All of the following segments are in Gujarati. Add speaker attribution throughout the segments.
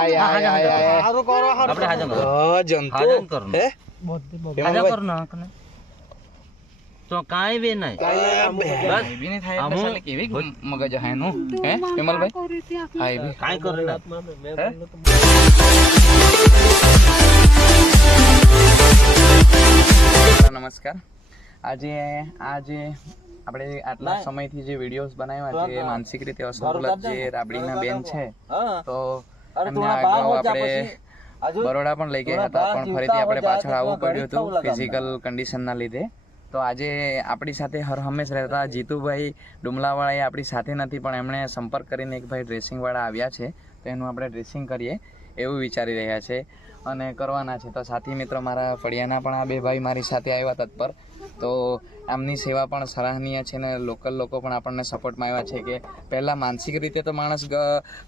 Speaker 1: આય આય આય આય.
Speaker 2: હારું કરો હારું
Speaker 3: આપણે હાજર કરો
Speaker 1: હા જંતુ.
Speaker 3: હાજર કરો
Speaker 1: હે?
Speaker 3: હાજર કરો ના કને તો કાંઈ બી નહીં. બસ.
Speaker 1: બી નહીં થાય.
Speaker 3: આમું-
Speaker 1: કેવી મગજ હે નું હે વિમલભાઈ? હા બી
Speaker 3: કાંઈ કરે ના
Speaker 1: નમસ્કાર આજે આજે આપણે આટલા સમયથી જે વિડીયોઝ બનાવ્યા છે માનસિક રીતે અસંતુલિત જે રાબડીના બેન છે તો એમને અગાઉ આપણે બરોડા પણ લઈ ગયા હતા પણ ફરીથી આપણે પાછળ આવવું પડ્યું હતું ફિઝિકલ કન્ડિશનના લીધે. તો આજે આપણી સાથે હર હંમેશ રહેતા જીતુભાઈ ડુમલાવાળા એ આપણી સાથે નથી પણ એમણે સંપર્ક કરીને એક ભાઈ ડ્રેસિંગવાળા આવ્યા છે તો એનું આપણે ડ્રેસિંગ કરીએ એવું વિચારી રહ્યા છે. અને કરવાના છે. તો સાથી મિત્રો, મારા ફળિયાના પણ આ બે ભાઈ મારી સાથે આવ્યા તત્પર. તો આમની સેવા પણ સરાહનીય છે ને લોકલ લોકો પણ આપણને સપોર્ટમાં આવ્યા છે કે પહેલાં માનસિક રીતે તો માણસ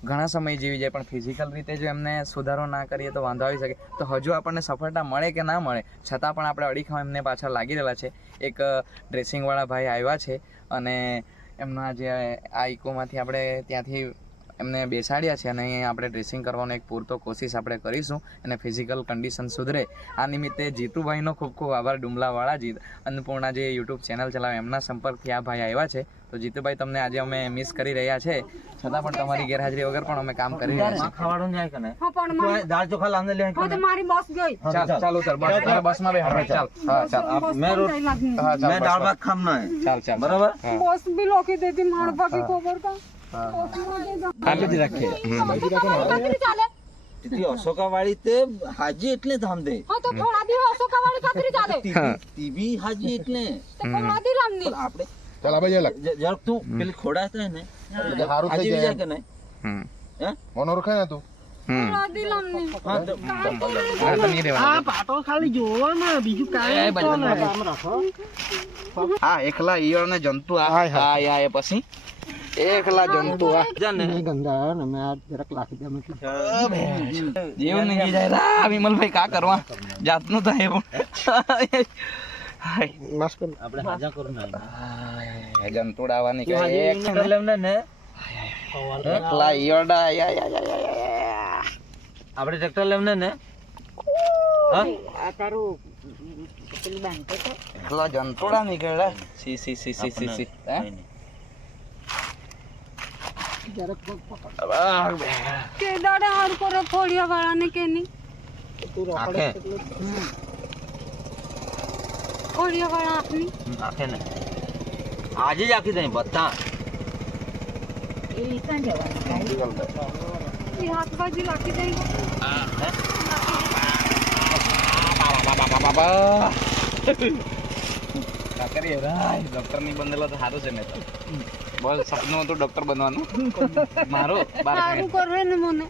Speaker 1: ઘણા સમય જીવી જાય, પણ ફિઝિકલ રીતે જો એમને સુધારો ના કરીએ તો વાંધો આવી શકે. તો હજુ આપણને સફળતા મળે કે ના મળે, છતાં પણ આપણે અડીખમ એમને પાછળ લાગી રહેલા છે. એક ડ્રેસિંગવાળા ભાઈ આવ્યા છે અને એમના જે આ ઇકોમાંથી આપણે ત્યાંથી એમને બેસાડ્યા છે અને અહીંયા આપણે ડ્રેસિંગ કરવાનો એક પૂરતો કોશિશ આપણે કરીશું અને ફિઝિકલ કન્ડિશન સુધરે. આ નિમિત્તે જીતુભાઈનો ખૂબ ખૂબ આભાર ડુમલાવાળા જીત અન્નપૂર્ણા જે યુટ્યુબ ચેનલ ચલાવે એમના સંપર્કથી આ ભાઈ આવ્યા છે. તો જીતુભાઈ તમને આજે અમે મિસ કરી રહ્યા છે. છતાં પણ તમારી ગેરહાજરી વગર પણ અમે કામ કરી રહ્યા છીએ.
Speaker 3: ખાવાનું જાય કે નહીં?
Speaker 4: હા પણ
Speaker 3: તો દાળ ચોખા લાંદે લે
Speaker 4: હા તો મારી બસ ગઈ
Speaker 1: ચાલ ચાલો. Sir bus. તમે બસમાં બેહો. ચાલ. હા ચાલ.
Speaker 4: બસ
Speaker 3: મેં રોટ-
Speaker 1: હા ચાલ
Speaker 3: મેં દાળ ભાત ખામ ના
Speaker 1: ચાલ ચાલ
Speaker 3: બરાબર?
Speaker 4: બસ બી લોકી દેતી માર બાકી કોબર કા?
Speaker 1: આટલું જ રાખીએ
Speaker 4: ચાલે?
Speaker 3: તેથી અશોકા હાજી એટલે ધામ દે.
Speaker 4: હા તો થોડા દિવસ અશોકા ચાલે.
Speaker 3: ટીવી હાજી એટલે.
Speaker 4: રામની
Speaker 3: આપણે
Speaker 2: ચાલ
Speaker 3: તું પેલી ખોડા ને
Speaker 2: એટલે હારું થઈ જાય
Speaker 3: જાય. કે નહીં?
Speaker 1: હમ.
Speaker 3: હે?
Speaker 2: મોનો ને તું.
Speaker 1: હમ.
Speaker 4: કોમરાથી
Speaker 3: તો
Speaker 1: તો એકલા ને. જંતુ આ
Speaker 2: હાય, હાય.
Speaker 1: આ આ એ પછી એકલા જંતુ આ
Speaker 3: જા ને.
Speaker 1: જીવ નહીં જાય રા વિમલભાઈ કા કરવા? જાતનું થાય પણ હાય.
Speaker 3: આપણે હાજા કરું ના.
Speaker 1: જંતુડાવાની કે એક
Speaker 3: લેમને ને.
Speaker 1: એકલા યોડા યા, યા, યા.
Speaker 3: આપણે ટ્રેક્ટર લેમને ને? હા?
Speaker 1: એકલા જંતુડા નીકળ્યા સી સી સી સી સી સી? આ.
Speaker 4: કે દાડે હાર કરે ફોડિયા વાળાને કે નહીં? ફોડિયા વાળા આપની?
Speaker 3: આખે ને આજે જ આખી દઈ બધા.
Speaker 4: એ હાથ બાજુ લાખી દઈ
Speaker 1: બાબા કાકરી રાય ડોક્ટરની બંધેલા તો સારું છે ને તો. બોલ સપનું હતું ડોક્ટર બનવાનું. મારું
Speaker 4: સારું કરવે ને મને.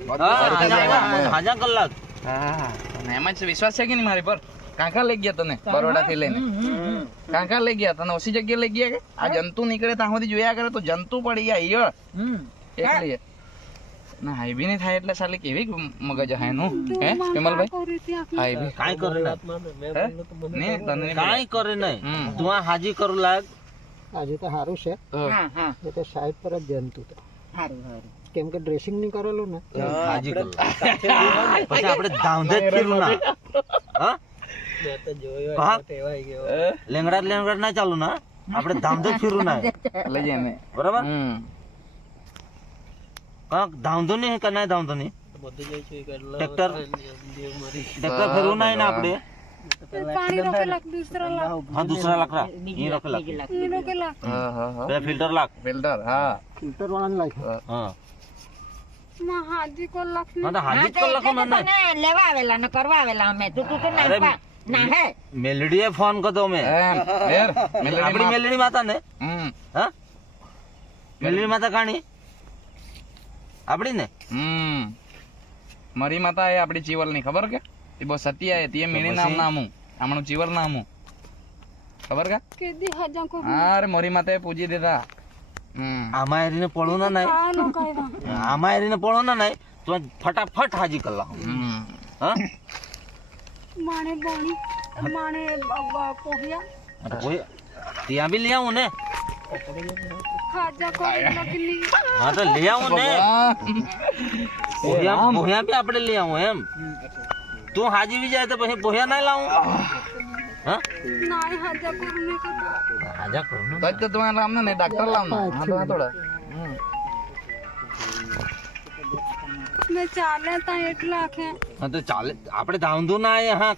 Speaker 3: હાજા કલાક.
Speaker 1: હા અને એમાં જ વિશ્વાસ છે કે નહીં મારી પર? કાંકા લઈ ગયા તને બરોડા થી લઈને? કાંકા લઈ ગયા? તને ઓછી જગ્યાએ લઈ ગયા આ જંતુ નીકળે ત્યાં સુધી જોયા કરે તો જંતુ પડી ગયા ઈયળ. એકલી ના હાઈબી નહીં થાય એટલે સાલી કેવી મગજ હે નું હે વિમલભાઈ?
Speaker 4: કરી
Speaker 1: હાઈબી
Speaker 3: કાંઈ કરે નહીં.
Speaker 1: તને
Speaker 3: કાંઈ કરે નહીં. તું આ હાજી કરું લાગ
Speaker 5: આજે તો સારું છે. એ તો સાહેબ પર જ જંતુ તો. કેમ કે ડ્રેસિંગ નહીં કરેલું ને.
Speaker 3: હાજી પછી આપણે ધાંધે જ ફીરું ના. હા? લેંગડા લેંગડા ના ચાલુ ના? આપણે ધામધે જ ફીરું ના.
Speaker 1: લઈએ અમે.
Speaker 3: બરાબર? કાંક ધામધો નહીં કે ના ધામધો નહીં? ટ્રેક્ટર. ટ્રેક્ટર ફેરવું ના ને આપણે
Speaker 4: પાણી રોકે લાખ દૂસરા લાખ.
Speaker 3: હા દૂસરા લાકડા ઈ રોકે લાક
Speaker 4: એ રોકે લાખ.
Speaker 1: હા હા હા.
Speaker 3: બે ફિલ્ટર લાક
Speaker 1: ફિલ્ટર હા.
Speaker 5: ફિલ્ટર વાળાને લાગ્યું
Speaker 3: હા.
Speaker 4: માં હાજી કો લાખ
Speaker 3: હા હાજી જ કર મને
Speaker 6: લેવા આવેલા ને કરવા આવેલા અમે. તું તું તો ના ના હે.
Speaker 3: મેલડીએ ફોન કરતો મેં. આપણી મેલડી માતા ને? હા? મેલડી માતા કાણી? આપણી ને?
Speaker 1: હમ. મારી માતા એ આપડી ચીવલની ખબર કે? એ તે મીણી નામ નામું આમનું ચીવર નામું ખબર કે
Speaker 4: કેદી હજા કો
Speaker 1: અરે મોરી માતે પૂજી દેતા હમ
Speaker 3: આમાં એરીને પડો ના નહીં
Speaker 4: આ
Speaker 3: આમાં એરીને પડો ના નહીં તો ફટાફટ હાજી
Speaker 1: કલા
Speaker 3: હા
Speaker 4: માણે બોણી માણે બાબા પોહિયા
Speaker 3: કોઈ ત્યાં બી લઈ આવું ને
Speaker 4: ખાજા કો લખલી
Speaker 3: હા તો લઈ આવું ને પોહ્યા બી આપણે લઈ આવું એમ તું હાજી બી જાય તો પછી પોહ્યા ના લાવું? હા? હાજા કરું ને
Speaker 1: ડાક્ટર ના તો
Speaker 4: થોડા ને
Speaker 3: હા તો ચાલે. આપણે ધાંધો ના હા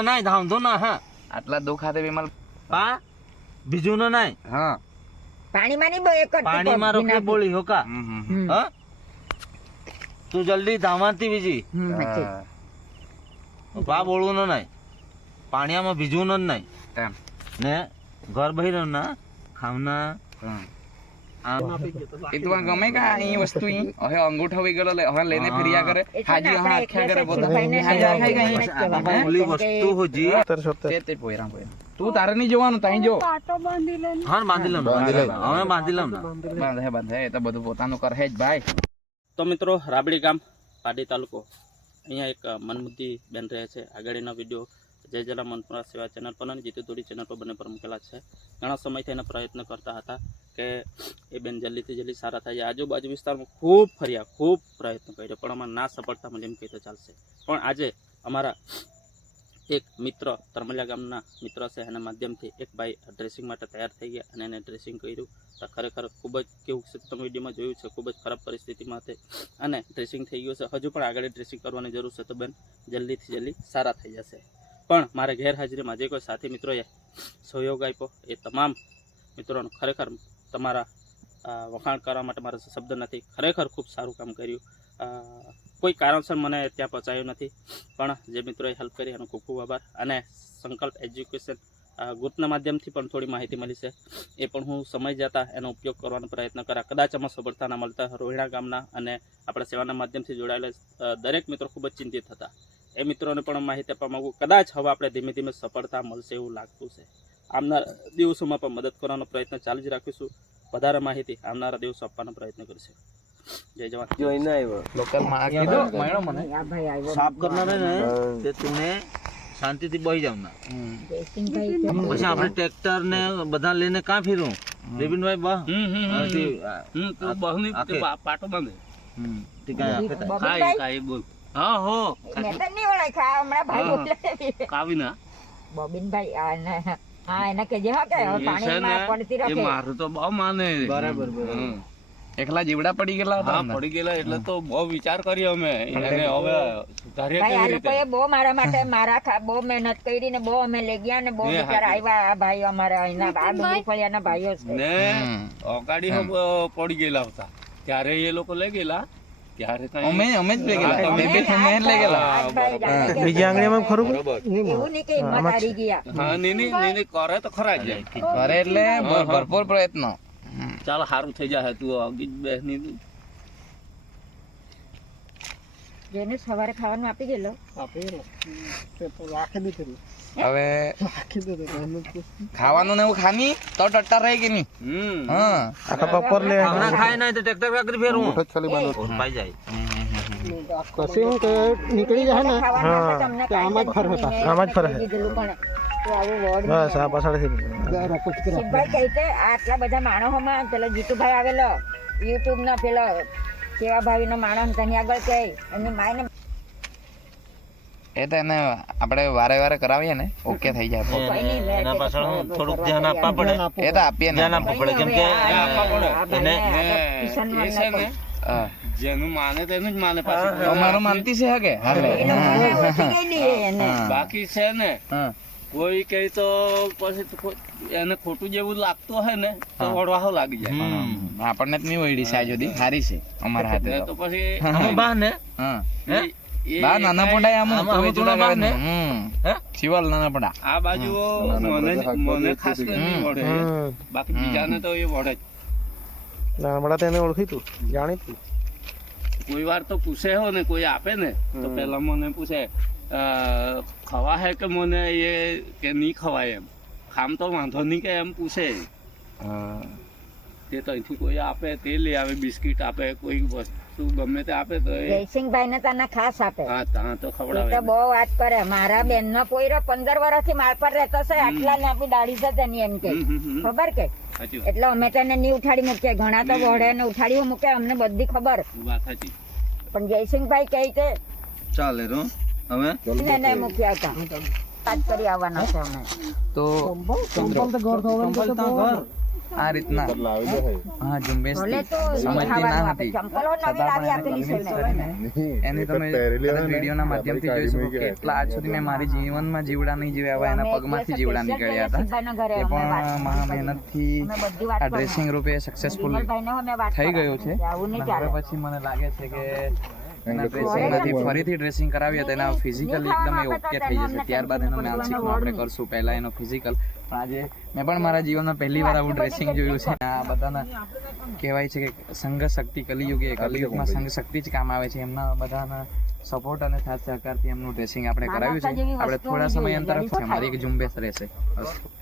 Speaker 3: નાય ધાંધો ના હા.
Speaker 1: આટલા દુખાતે બી
Speaker 3: બીજું ને નાય
Speaker 1: હા.
Speaker 6: પાણી માં નહીં પાણી
Speaker 3: માં રોકે બોલી હોકા હા? તું જલ્દી ધામાતી બીજી. પા બોળવું ન નહીં. પાણીયામાં ભીજવું ન
Speaker 1: નહીં.
Speaker 3: ને ઘર બહિર ના ખાવના.
Speaker 1: એ તું ગમે કા અહીં વસ્તુ હવે અંગૂઠો વહી ગયેલો હવે લઈને ફર્યા કરે. હાજી હા આખ્યા કરે બધા.
Speaker 3: ઓલી વસ્તુ
Speaker 1: તે તે પોયરા પોયરા તું તારે નહીં જોવાનું ત્યાં જો.
Speaker 4: બાંધી લે
Speaker 3: હા બાંધી લઉં હવે બાંધી લઉં
Speaker 1: બંધ બંધ. એ તો બધું પોતાનું કરે જ ભાઈ.
Speaker 7: તો મિત્રો, રાબડી ગામ, પાડી તાલુકો. અહીંયા એક મનમુદ્ધી બેન રહે છે. આગળના વીડિયો જય જલા મનપુરા સેવા ચેનલ પર અને જીતુ દોડી ચેનલ પર બંને પર મૂકેલા છે. ઘણા સમયથી એના પ્રયત્ન કરતા હતા કે એ બેન જલ્દીથી જલ્દી સારા થાય. આજુબાજુ વિસ્તારમાં ખૂબ ફર્યા, ખૂબ પ્રયત્ન કર્યો, પણ અમારે ના સફળતા મળી એમ કહી તો ચાલશે. પણ આજે અમારા એક મિત્ર તરમલિયા ગામના મિત્ર છે. એના માધ્યમથી એક ભાઈ ડ્રેસિંગ માટે તૈયાર થઈ ગયા અને એને ડ્રેસિંગ કર્યું. તો ખરેખર ખૂબ જ કેવું છે તમે વિડીયોમાં જોયું છે, ખૂબ જ ખરાબ પરિસ્થિતિમાં હતી અને ડ્રેસિંગ થઈ ગયું છે. હજુ પણ આગળ ડ્રેસિંગ કરવાની જરૂર છે તો બેન, જલ્દીથી જલ્દી સારા થઈ જશે. પણ મારે ગેરહાજરીમાં જે કોઈ સાથી મિત્રોએ સહયોગ આપ્યો, એ તમામ મિત્રોનો ખરેખર તમારા વખાણ કરવા માટે મારા શબ્દ નથી. ખરેખર ખૂબ સારું કામ કર્યું. કોઈ કારણસર મને ત્યાં પહોંચાયું નથી. પણ જે મિત્રોએ હેલ્પ કરી, એનો ખૂબ ખૂબ આભાર. અને સંકલ્પ એજ્યુકેશન ગ્રુપના માધ્યમથી પણ થોડી માહિતી મળી છે. એ પણ હું સમય જતાં એનો ઉપયોગ કરવાનો પ્રયત્ન કર્યા કદાચ આમાં સફળતા ના મળતા રોહિણા ગામના અને આપણા સેવાના માધ્યમથી જોડાયેલા દરેક મિત્રો ખૂબ જ ચિંતિત હતા. એ મિત્રોને પણ માહિતી આપવા માગું, કદાચ હવે આપણે ધીમે ધીમે સફળતા મળશે એવું લાગતું છે. આવનારા દિવસોમાં પણ મદદ કરવાનો પ્રયત્ન ચાલુ જ રાખીશું. વધારે માહિતી આવનારા દિવસો આપવાનો પ્રયત્ન કરીશું. જય જવાન.
Speaker 1: લોકલમાં કીધું? મળ્યો મને.
Speaker 6: આ ભાઈ આવ્યો.
Speaker 3: સાફ કરનાર ને તે તુને શાંતિથી બહી જાવ ના. પછી આપણે ટ્રેક્ટર ને બધા લઈને કાં ફીરું? બિપિનભાઈ બા.
Speaker 7: હમ હમ હમ.
Speaker 3: આથી, આ,
Speaker 7: હમ તું બહુની
Speaker 3: આખે.
Speaker 7: પા- પાટો બંધ.
Speaker 3: હમ, તે કાંઈ આપે તાય.
Speaker 6: બબીનભાઈ,
Speaker 7: કાઈ બોલ. હા હો.
Speaker 6: મેં તો નહીં ઓળખ્યા, હમણાં ભાઈ બોલે.
Speaker 7: કાવીના.
Speaker 6: બબીનભાઈ, આ હા એને કહેજે હા કે હવે
Speaker 7: એ છે ને
Speaker 6: પાણીમાં પડતી
Speaker 7: એ મારું તો બહુ માને.
Speaker 5: બરાબર.
Speaker 7: હમ.
Speaker 1: એકલા જીવડા પડી ગયેલા હતા
Speaker 7: હા પડી ગયેલા એટલે તો બહુ વિચાર કર્યો અમે. એને હવે સુધારીએ કેવી રીતે?
Speaker 6: ભાઈ બહુ મારા માટે મારા ખા- બહુ મહેનત કરી ને બહુ અમે લઈ ગયા ને બહુ
Speaker 7: વિચાર
Speaker 6: આવ્યા આ ભાઈઓ અમારા અહીંના આ ડુંગળી ફળિયાના ભાઈઓ છે.
Speaker 7: ને અ, પડી ગયેલા હતા. ત્યારે એ લોકો લઈ ગયેલા
Speaker 1: અમે અમે જ લઈ ગયેલા. બે બે ફેમિલી લઈ ગયેલા.
Speaker 6: આ ભાઈ જાણે કે
Speaker 5: બીજી આંગળીમાં ખરું?
Speaker 6: એવું નહીં કે હિંમત હારી ગયા.
Speaker 7: હા કરે તો ખરા જ
Speaker 1: કરે એટલે ભરપૂર પ્રયત્ન.
Speaker 7: ચાલ સારું થઈ જશે તું આગી બહેની તું.
Speaker 6: જેને સવારે ખાવાનું આપી ગયેલો
Speaker 5: રાખી દીધું
Speaker 1: હવે
Speaker 5: રાખી દીધું
Speaker 1: ખાવાનું ને એવું ખાની તો ટટ્ટા રહે કે નહીં
Speaker 7: હમ.
Speaker 1: હા.
Speaker 5: આખા બપોર લે.
Speaker 3: હમણાં ખાય નહીં તો ટ્રેક્ટર કાકરી ફેરું
Speaker 2: અંગૂઠો જ ખાલી
Speaker 3: ભાઈ જાય.
Speaker 5: હું કે નીકળી જાય ને? હા. આમ જ ફર
Speaker 6: હતા.
Speaker 5: આમ જ ફર
Speaker 6: મેં
Speaker 5: બસ આ પાછળથી
Speaker 6: શિવભાઈ કહે છે આટલા બધા માણસોમાં પેલો જીતુભાઈ આવેલો યુટ્યુબ પેલો કેવા ભાવી માણસ તેની આગળ કે એની માયને
Speaker 1: એ તો એને આપણે વારે વારે કરાવીએ ને ઓકે થઈ જાય.
Speaker 3: એના પાછળ થોડુંક ધ્યાન આપવા પડે.
Speaker 1: એ તો આપીએ
Speaker 3: ધ્યાન આપવું પડે. કેમ કે એને-
Speaker 7: એ છે ને? જેનું માને તેનું જ માને પાછું.
Speaker 1: મારું માનતી છે. હા.
Speaker 7: બાકી છે ને
Speaker 1: હા.
Speaker 7: કોઈ કહે તો પછી એને ખોટું જેવું લાગતું હોય ને તો વળવાહો લાગી જાય.
Speaker 1: આપણને જ નહીં વળી છે આ સુધી સારી છે અમારા હાથે તો.
Speaker 7: પછી
Speaker 3: આમાં બા ને
Speaker 1: હા.
Speaker 3: હે?
Speaker 7: એ-
Speaker 1: બા નાના પડા આમ
Speaker 3: આમ થોડા બા ને?
Speaker 1: શિવાલ નાના પડા.
Speaker 7: આ બાજુ મને મને ખાસ કરીને વળે બાકી બીજાને તો એ વળે જ.
Speaker 5: નાનબડા તેને ઓળખી તું જાણી તું
Speaker 7: કોઈ વાર તો પૂછે હો ને કોઈ આપે ને તો પેલા મને પૂછે ખવા હે કે મને એ કે નહીં ખવાય એમ? ખામ તો વાંધો નહીં કે એમ પૂછે. તે તો અહીંથી કોઈ આપે તે લઈ આવે બિસ્કિટ આપે કોઈ વસ્તુ ગમે તે આપે તો
Speaker 6: જયસિંહભાઈ ને તને ખાસ આપે.
Speaker 7: હા ત્યાં તો ખવડાવે.
Speaker 6: તો બહુ વાત કરે. મારા બેન નો પોયરો પંદર વર્ષથી માર પર રહેતો છે. આટલા નાની દાઢી છે તેની એમ કે. ખબર કે? એટલે અમે તેને નહીં ઉઠાડી મૂકીએ. ઘણા તો વડે ને ઉઠાડી મૂકે. અમને બધી ખબર. પણ જયસિંહભાઈ કહે છે
Speaker 3: ચાલે રો. હવે?
Speaker 6: ને નહીં મૂકી આવતા વાત કરી આવવાના છે અમે.
Speaker 1: તો આ રીતના. હા ઝુંબેશ
Speaker 6: ભલે તો
Speaker 1: સમજતી
Speaker 6: ખાવાનું
Speaker 1: ના
Speaker 6: આપે
Speaker 1: હતી.
Speaker 6: ચંપલો નવી લાવી આપેલી છે મેં.
Speaker 1: એની તમે વિડીયોના માધ્યમથી જોઈ શકો કે એટલા આજ સુધી મેં મારી જીવનમાં જીવડા નહીં જીવ્યા હોય એના પગમાંથી જીવડા નીકળ્યા હતા. એ પણ મહા મહેનતથી
Speaker 6: અમે
Speaker 1: આ ડ્રેસિંગ રૂપે સક્સેસફુલ
Speaker 6: અમે
Speaker 1: થઈ ગયું છે. હવે પછી મને લાગે છે કે એના ડ્રેસિંગમાંથી ફરીથી ડ્રેસિંગ કરાવીએ તો એના ફિઝિકલ એકદમ એ ઓકે થઈ જશે. ત્યારબાદ એનો માનસિકનો આપણે કરશું પહેલાં એનો ફિઝિકલ પણ આજે મેં પણ મારા જીવનમાં પહેલી વાર આવું ડ્રેસિંગ જોયું છે. આ બધાના કહેવાય છે કે સંઘ શક્તિ કલિયુગ એ કલિયુગમાં સંઘ શક્તિ જ કામ આવે છે. એમના બધાના સપોર્ટ અને સાથ સહકારથી એમનું ડ્રેસિંગ આપણે કરાવ્યું છે. આપણે થોડા સમય અંતર મારી અમારી એક ઝુંબેશ રહેશે. અસ્તુ.